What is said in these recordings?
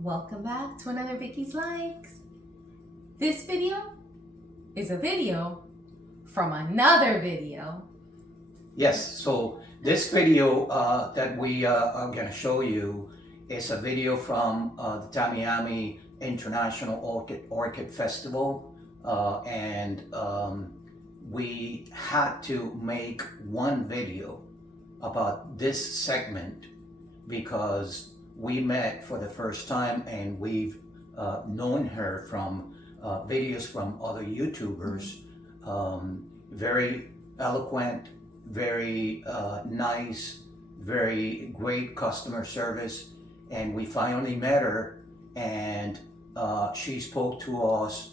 Welcome back to another Vicky's Likes. This video is a video from another video. Yes, so this video that we are going to show you is a video from the Tamiami International Orchid Festival, and we had to make one video about this segment because we met for the first time and we've known her from videos from other YouTubers. Very eloquent, very nice, very great customer service, and we finally met her, and she spoke to us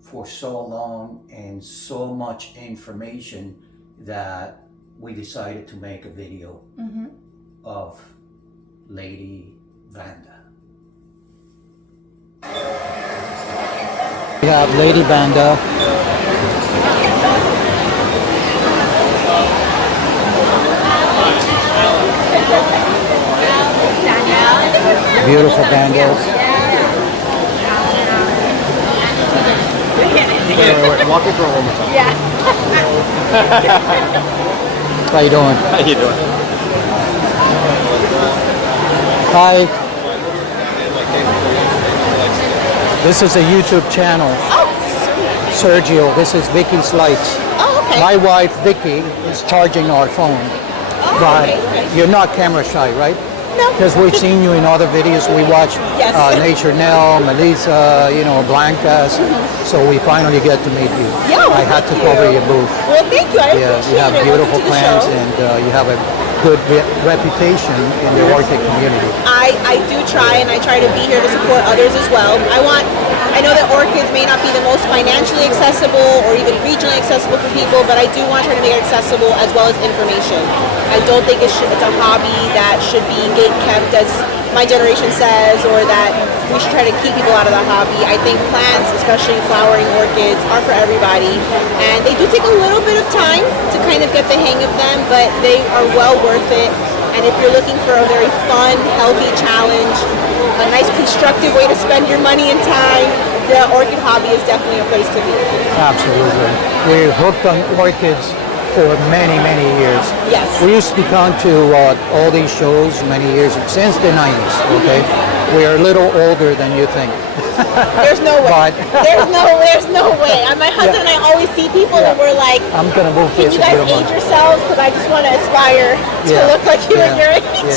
for so long and so much information that we decided to make a video of Lady Vanda. We have Lady Vanda. Beautiful vandals. Walk me through one more time. Yeah. How you doing? How you doing? Hi. This is a YouTube channel. Oh, Sergio, this is Vicky's Likes. oh, okay. My wife Vicky is charging our phone. Oh, But okay. you're not camera shy, right? No. Because we've seen you in other videos. We watched Yes. Nature Nell, Melissa, Blancas. So we finally get to meet you. Yeah, well, I had to thank cover you. your booth. Well, thank you. I Yeah, appreciate you have it. beautiful Welcome to the plants show. and you have a good reputation in the orchid community. I do try, and I try to be here to support others as well. I know that orchids may not be the most financially accessible or even regionally accessible for people, but I do want to try to make it accessible as well as information. I don't think it's a hobby that should be gate kept, as my generation says, or that we should try to keep people out of the hobby. I think plants, especially flowering orchids, are for everybody, and they do take a little bit of time to kind of get the hang of them, but they are well worth it. And if you're looking for a very fun, healthy challenge, a nice constructive way to spend your money and time, the orchid hobby is definitely a place to be. Absolutely. We're hooked on orchids for many, many years. Yes. We used to come to all these shows many years, since the 90s, okay? We are a little older than you think. There's no way. But- There's no way. And my husband and I always see people and we're like, I'm going to move can this you if guys you don't age mind. yourselves? Because I just want to aspire to Yeah. look like you at Yeah. your age.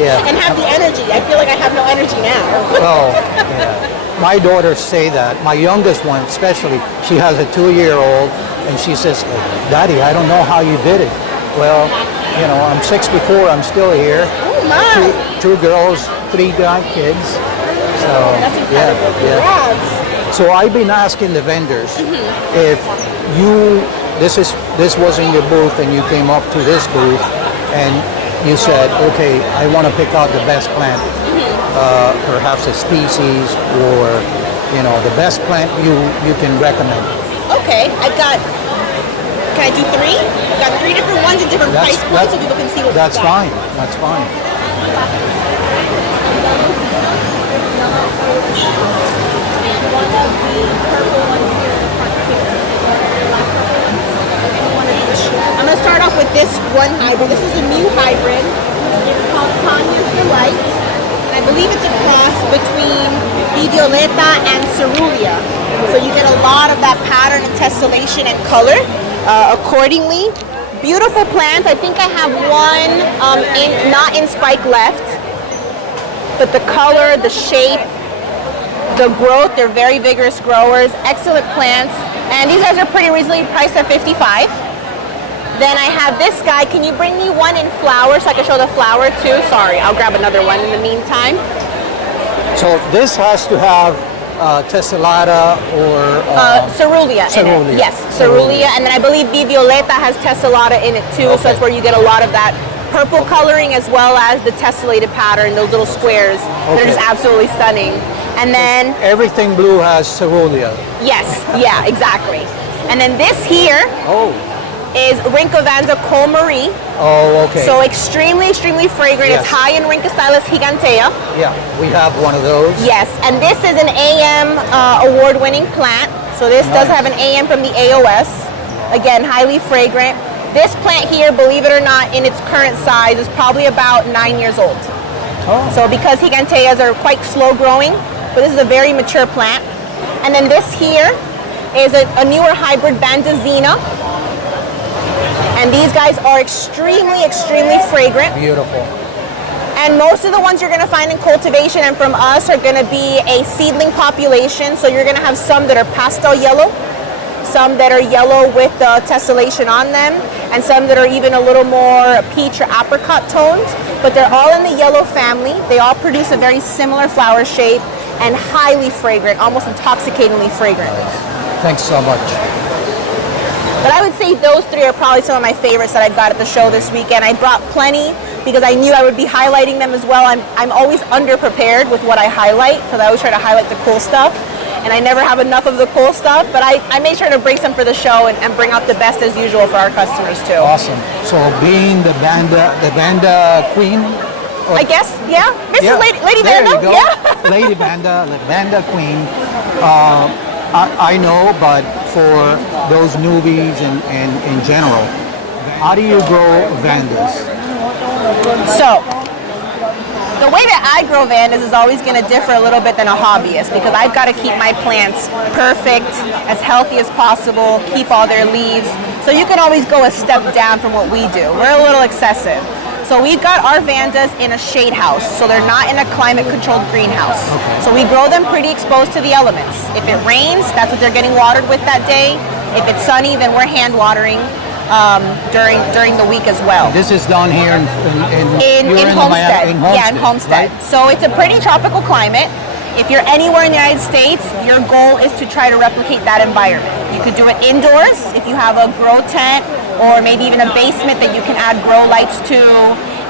Yeah. And have the energy. I feel like I have no energy now. Oh, yeah. My daughters say that. My youngest one especially, she has a 2-year-old and she says, Daddy, I don't know how you did it. Well, I'm 64, I'm still here. Oh my. Two girls, 3 grandkids. So, That's incredible. Congrats. So I've been asking the vendors if this was in your booth and you came up to this booth and you said, okay, I want to pick out the best plant, perhaps a species or, the best plant you can recommend. Okay, can I do 3? I've got 3 different ones at different price points so people can see what That's we've got. fine. That's fine. I'm going to start off with this one hybrid. This is a new hybrid. It's called Tanya's Delight. I believe it's a cross between Violeta and Cerulean. So you get a lot of that pattern and tessellation and color accordingly. Beautiful plants. I think I have one not in spike left. But the color, the shape, the growth, they're very vigorous growers. Excellent plants. And these guys are pretty reasonably priced at $55. Then I have this guy. Can you bring me one in flower so I can show the flower too? Sorry, I'll grab another one in the meantime. So this has to have tessellata or Cerulean. Cerulean. Yes, Cerulean. And then I believe Violeta has tessellata in it too. Okay. So that's where you get a lot of that purple coloring as well as the tessellated pattern, those little squares. Okay. They're just absolutely stunning. And then, everything blue has cerulean. yes, yeah, exactly. And then this here, Oh, is Vanda Col Marie. Oh, okay. So extremely, extremely fragrant. Yes. It's high in Stylus gigantea. Yeah, we have one of those. Yes, and this is an AM award-winning plant. So this does Nice. have an AM from the AOS. Again, highly fragrant. This plant here, believe it or not, in its current size is probably about 9 years old. Oh. So because giganteas are quite slow growing, but this is a very mature plant. And then this here is a newer hybrid Vanda Zena. And these guys are extremely, extremely fragrant. Beautiful. And most of the ones you're going to find in cultivation and from us are going to be a seedling population. So you're going to have some that are pastel yellow, some that are yellow with the tessellation on them, and some that are even a little more peach or apricot toned. But they're all in the yellow family. They all produce a very similar flower shape and highly fragrant, almost intoxicatingly fragrant. Thanks so much. But I would say those three are probably some of my favorites that I got at the show this weekend. I brought plenty because I knew I would be highlighting them as well. I'm always underprepared with what I highlight because I always try to highlight the cool stuff. And I never have enough of the cool stuff, but I made sure to bring some for the show and bring out the best as usual for our customers too. Awesome. So being the Vanda queen? I guess, yeah. Mrs. Yeah. Lady There Vanda, you go. yeah. Lady Vanda, the Vanda queen. I know, but for those newbies and in general, how do you grow Vandas? So, the way that I grow Vandas is always going to differ a little bit than a hobbyist because I've got to keep my plants perfect, as healthy as possible, keep all their leaves. So you can always go a step down from what we do. We're a little excessive. So we've got our Vandas in a shade house, so they're not in a climate-controlled greenhouse. Okay. So we grow them pretty exposed to the elements. If it rains, that's what they're getting watered with that day. If it's sunny, then we're hand watering during the week as well. This is done here in Homestead. Yeah, in Homestead. Right? So it's a pretty tropical climate. If you're anywhere in the United States, your goal is to try to replicate that environment. You could do it indoors if you have a grow tent or maybe even a basement that you can add grow lights to,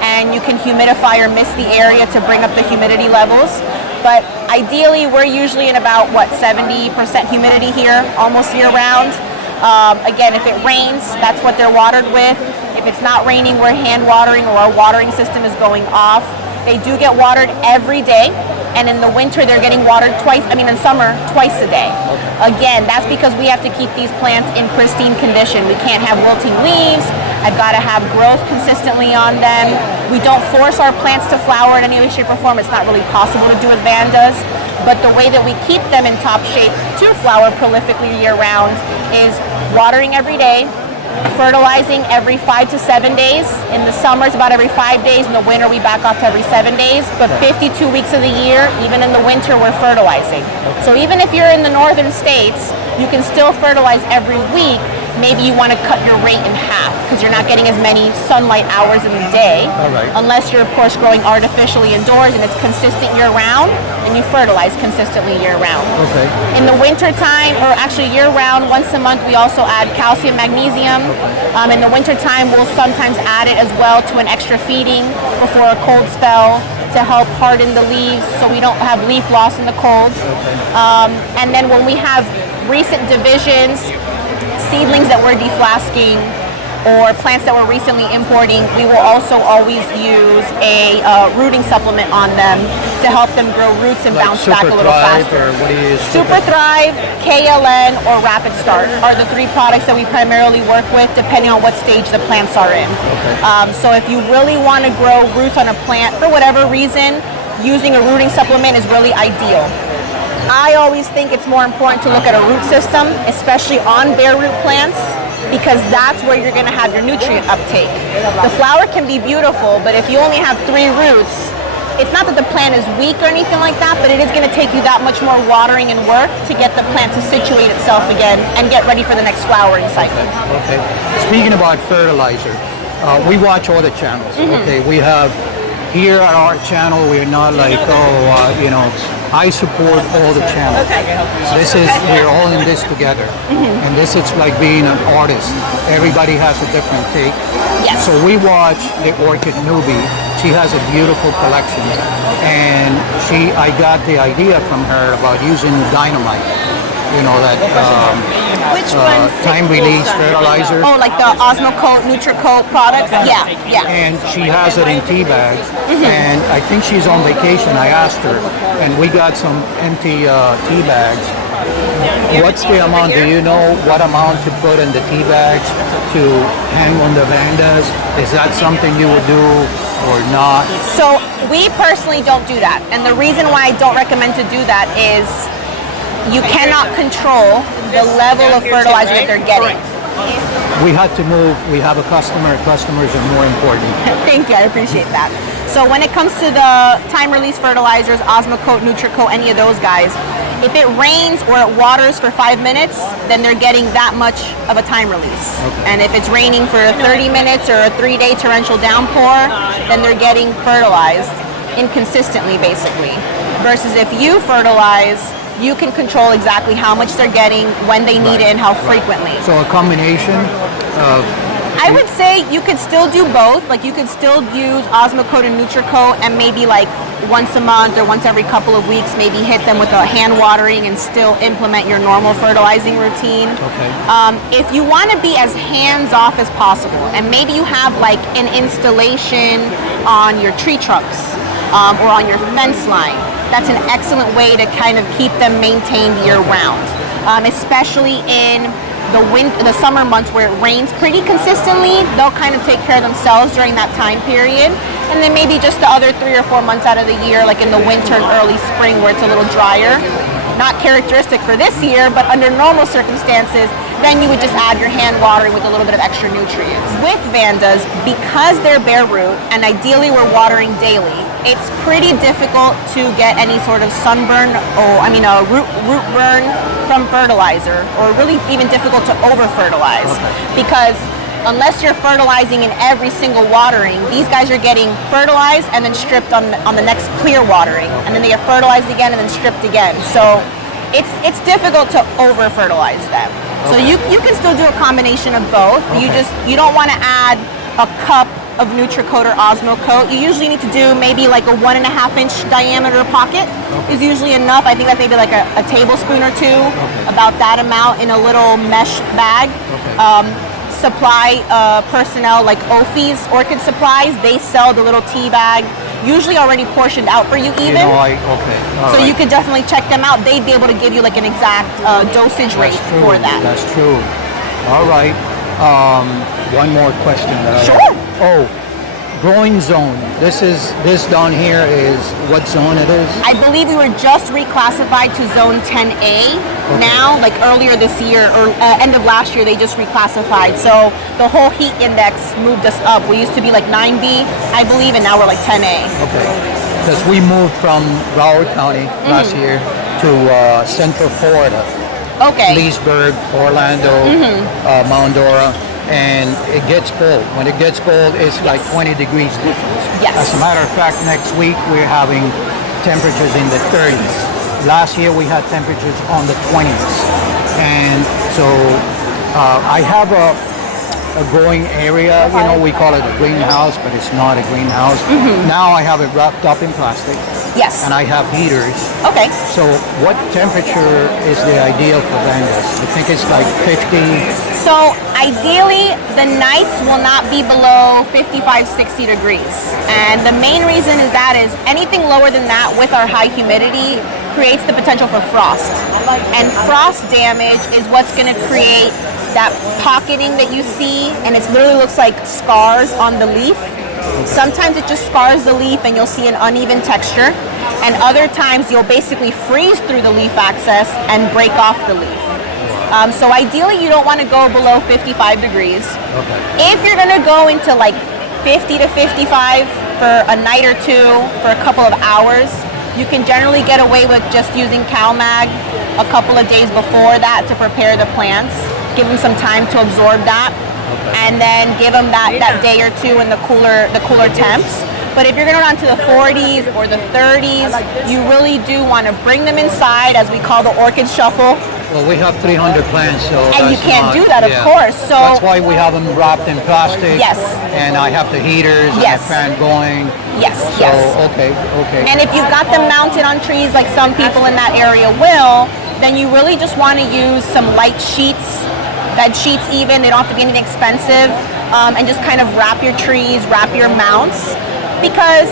and you can humidify or mist the area to bring up the humidity levels. But ideally, we're usually in about, 70% humidity here, almost year round. Again, if it rains, that's what they're watered with. If it's not raining, we're hand watering or our watering system is going off. They do get watered every day, and in the winter they're getting watered in summer, twice a day. Again, that's because we have to keep these plants in pristine condition. We can't have wilting leaves. I've got to have growth consistently on them. We don't force our plants to flower in any way, shape, or form. It's not really possible to do with Vandas, but the way that we keep them in top shape to flower prolifically year-round is watering every day, fertilizing every 5 to 7 days. In the summer, it's about every 5 days. In the winter, we back off to every 7 days. But 52 weeks of the year, even in the winter, we're fertilizing. So even if you're in the northern states, you can still fertilize every week. Maybe you want to cut your rate in half because you're not getting as many sunlight hours in the day. Right. Unless you're, of course, growing artificially indoors and it's consistent year-round, and you fertilize consistently year-round. Okay. In the winter time, or actually year-round, once a month, we also add calcium, magnesium. In the winter time, we'll sometimes add it as well to an extra feeding before a cold spell to help harden the leaves so we don't have leaf loss in the cold. And then when we have recent divisions, seedlings that we're deflasking, or plants that we're recently importing, we will also always use a rooting supplement on them to help them grow roots and bounce back a little faster. Or what do you use? Super Thrive, KLN, or Rapid Start are the three products that we primarily work with depending on what stage the plants are in. Okay. So if you really want to grow roots on a plant for whatever reason, using a rooting supplement is really ideal. I always think it's more important to look at a root system, especially on bare root plants, because that's where you're going to have your nutrient uptake. The flower can be beautiful, but if you only have 3 roots, it's not that the plant is weak or anything like that, but it is going to take you that much more watering and work to get the plant to situate itself again and get ready for the next flowering cycle. Okay. Speaking about fertilizer, we watch all the channels. Okay, we have here on our channel, we're not like, I support all the channels. Okay. We're all in this together. And this is like being an artist. Everybody has a different take. Yes. So we watch the Orchid Newbie. She has a beautiful collection. And I got the idea from her about using dynamite. Which one? time release fertilizer. Oh, like the Osmocote, Nutricote products? Yeah, yeah. And she has it in tea bags. And I think she's on vacation. I asked her, and we got some empty tea bags. What's the amount? Do you know what amount to put in the tea bags to hang on the Vandas? Is that something you would do or not? So we personally don't do that. And the reason why I don't recommend to do that is you cannot control the level of fertilizer that they're getting. We had to move. We have a customer. Customers are more important. Thank you, I appreciate that. So when it comes to the time release fertilizers, Osmocote, Nutricote, any of those guys, if it rains or it waters for 5 minutes, then they're getting that much of a time release. Okay. And if it's raining for 30 minutes or a 3-day torrential downpour, then they're getting fertilized inconsistently, basically. Versus if you fertilize, you can control exactly how much they're getting, when they need it, and how frequently. So a combination of. I would say you could still do both. Like you could still use Osmocote and Nutricote and maybe like once a month or once every couple of weeks, maybe hit them with a hand watering and still implement your normal fertilizing routine. Okay. If you want to be as hands-off as possible, and maybe you have like an installation on your tree trunks or on your fence line, that's an excellent way to kind of keep them maintained year-round, especially in the summer months where it rains pretty consistently. They'll kind of take care of themselves during that time period, and then maybe just the other 3 or 4 months out of the year, like in the winter and early spring where it's a little drier. Not characteristic for this year, but under normal circumstances, then you would just add your hand watering with a little bit of extra nutrients. With Vandas, because they're bare root, and ideally we're watering daily, it's pretty difficult to get any sort of sunburn, or a root burn from fertilizer, or really even difficult to over-fertilize. Because unless you're fertilizing in every single watering, these guys are getting fertilized and then stripped on the next clear watering, and then they get fertilized again and then stripped again. So it's difficult to over fertilize them. So you can still do a combination of both. You don't want to add a cup of Nutricote or Osmocote. You usually need to do maybe like a 1.5-inch diameter pocket is usually enough. I think that maybe like a tablespoon or two, about that amount in a little mesh bag. Supply personnel like Ophi's Orchid Supplies, they sell the little tea bag, usually already portioned out for you even. So you could definitely check them out. They'd be able to give you like an exact dosage rate for that. That's true. All right. One more question. Growing zone. This down here is what zone it is? I believe we were just reclassified to zone 10A now, like earlier this year or end of last year, they just reclassified. So the whole heat index moved us up. We used to be like 9B, I believe, and now we're like 10A. Okay. Because we moved from Broward County last year to Central Florida. Okay. Leesburg, Orlando, Mount Dora. And it gets cold. When it gets cold, it's like 20 degrees difference. Yes. As a matter of fact, next week we're having temperatures in the 30s. Last year we had temperatures on the 20s. And so I have a growing area, we call it a greenhouse, but it's not a greenhouse. Now I have it wrapped up in plastic. Yes. And I have heaters. Okay. So what temperature is the ideal for Vandas? You think it's like 50? So ideally, the nights will not be below 55, 60 degrees. And the main reason is anything lower than that with our high humidity creates the potential for frost. And frost damage is what's going to create that pocketing that you see, and it literally looks like scars on the leaf. Sometimes it just scars the leaf and you'll see an uneven texture, and other times you'll basically freeze through the leaf axis and break off the leaf. So ideally you don't want to go below 55 degrees. If you're going to go into like 50 to 55 for a night or two, for a couple of hours, you can generally get away with just using CalMag a couple of days before that to prepare the plants. Give them some time to absorb that, and then give them that day or two in the cooler temps. But if you're going to run to the 40s or the 30s, you really do want to bring them inside, as we call the orchid shuffle. Well, we have 300 plants, so and you can't do that, of course. So that's why we have them wrapped in plastic. Yes. And I have the heaters and the fan going. Yes. So, okay. And if you've got them mounted on trees, like some people in that area will, then you really just want to use some light sheets, bed sheets even. They don't have to be anything expensive, and just kind of wrap your trees, wrap your mounts, because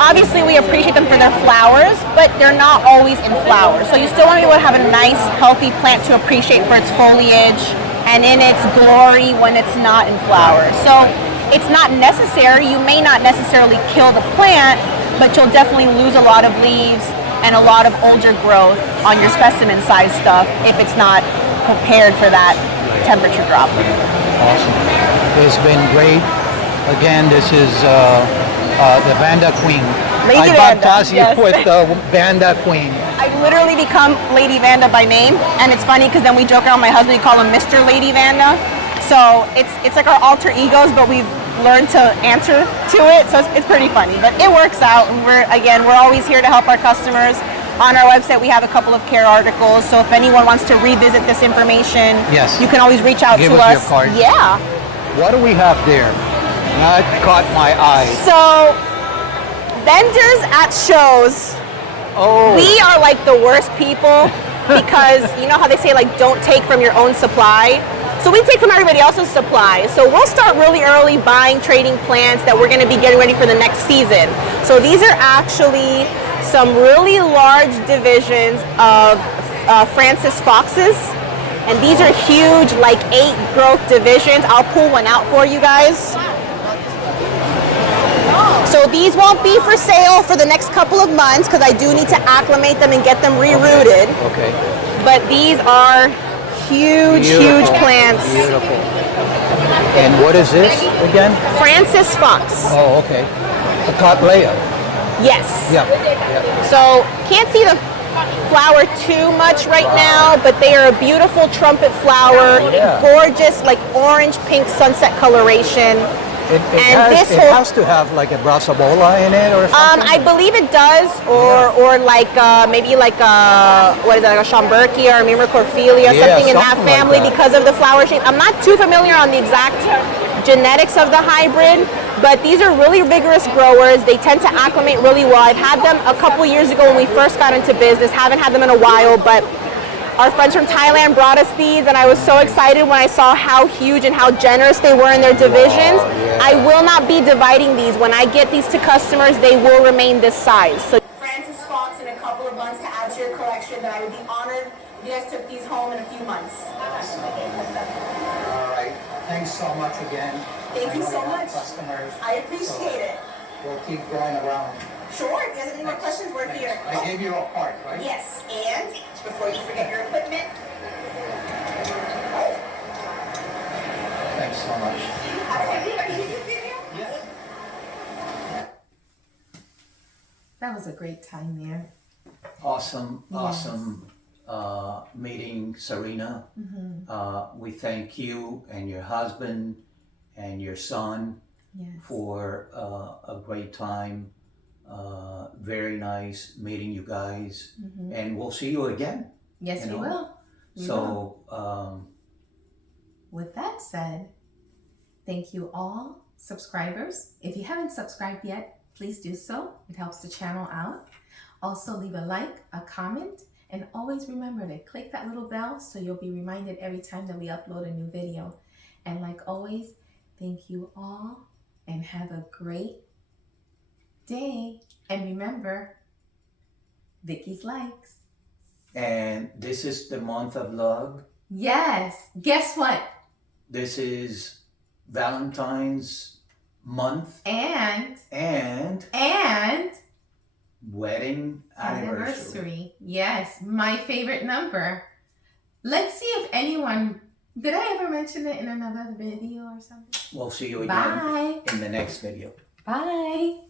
obviously we appreciate them for their flowers, but they're not always in flowers. So you still want to be able to have a nice, healthy plant to appreciate for its foliage and in its glory when it's not in flowers. So it's not necessary. You may not necessarily kill the plant, but you'll definitely lose a lot of leaves and a lot of older growth on your specimen size stuff if it's not prepared for that temperature drop. Awesome. It's been great. Again, this is the Vanda Queen. Lady I Vanda, baptized you yes. with the Vanda Queen. I literally become Lady Vanda by name, and it's funny because then we joke around with my husband, we call him Mr. Lady Vanda. So it's like our alter egos, but we've learned to answer to it, so it's pretty funny. But it works out, and we're always here to help our customers. On our website, we have a couple of care articles, so if anyone wants to revisit this information, Yes. you can always reach out Give to us us. your card. Yeah. What do we have there? That caught my eye. So, vendors at shows, Oh. we are like the worst people because you know how they say like don't take from your own supply? So we take from everybody else's supply. So we'll start really early buying, trading plants that we're gonna be getting ready for the next season. So these are actually some really large divisions of Francis foxes. And these are huge, like 8 growth divisions. I'll pull one out for you guys. So these won't be for sale for the next couple of months because I do need to acclimate them and get them rerouted. Okay. But these are huge, huge plants. Beautiful. And what is this again? Francis fox. Oh, okay. The Cattleya. Yes. Yeah. So can't see the flower too much right now, but they are a beautiful trumpet flower, Yeah. gorgeous, like orange pink sunset coloration. It And has, this it whole- has to have like a brassibola in it or something? I believe it does, or like maybe like what is it, like a Schomburgkia or Myrmecorophilia, Yeah, something in that something like family that. because of the flower shape. I'm not too familiar on the exact genetics of the hybrid, but these are really vigorous growers. They tend to acclimate really well. I've had them a couple years ago when we first got into business. Haven't had them in a while, but our friends from Thailand brought us these, and I was so excited when I saw how huge and how generous they were in their divisions. I will not be dividing these. When I get these to customers, they will remain this size. So Francis Fox in a couple of months to add to your collection, and I would be honored if you guys took these home in a few months. All right. Thanks so much again. Thank you I know so have much. Customers. I appreciate it. We'll keep going around. Sure, if you guys have any more questions, we're here. I gave you a card, right? Yes, and before you forget your equipment, Thanks so much. That was a great time there. Awesome, Yes. awesome meeting, Serena. We thank you and your husband and your son Yes. for a great time. Very nice meeting you guys, and we'll see you again. Yes, You we know, will. We will. So, With that said, thank you all subscribers. If you haven't subscribed yet, please do so. It helps the channel out. Also leave a like, a comment, and always remember to click that little bell so you'll be reminded every time that we upload a new video. And like always, thank you all and have a great day. And remember, Vicky's likes. and this is the month of love. Yes. Guess what? This is Valentine's month And wedding anniversary. Yes, my favorite number. Let's see if anyone, did I ever mention it in another video or something? We'll see you again Bye. in the next video. Bye.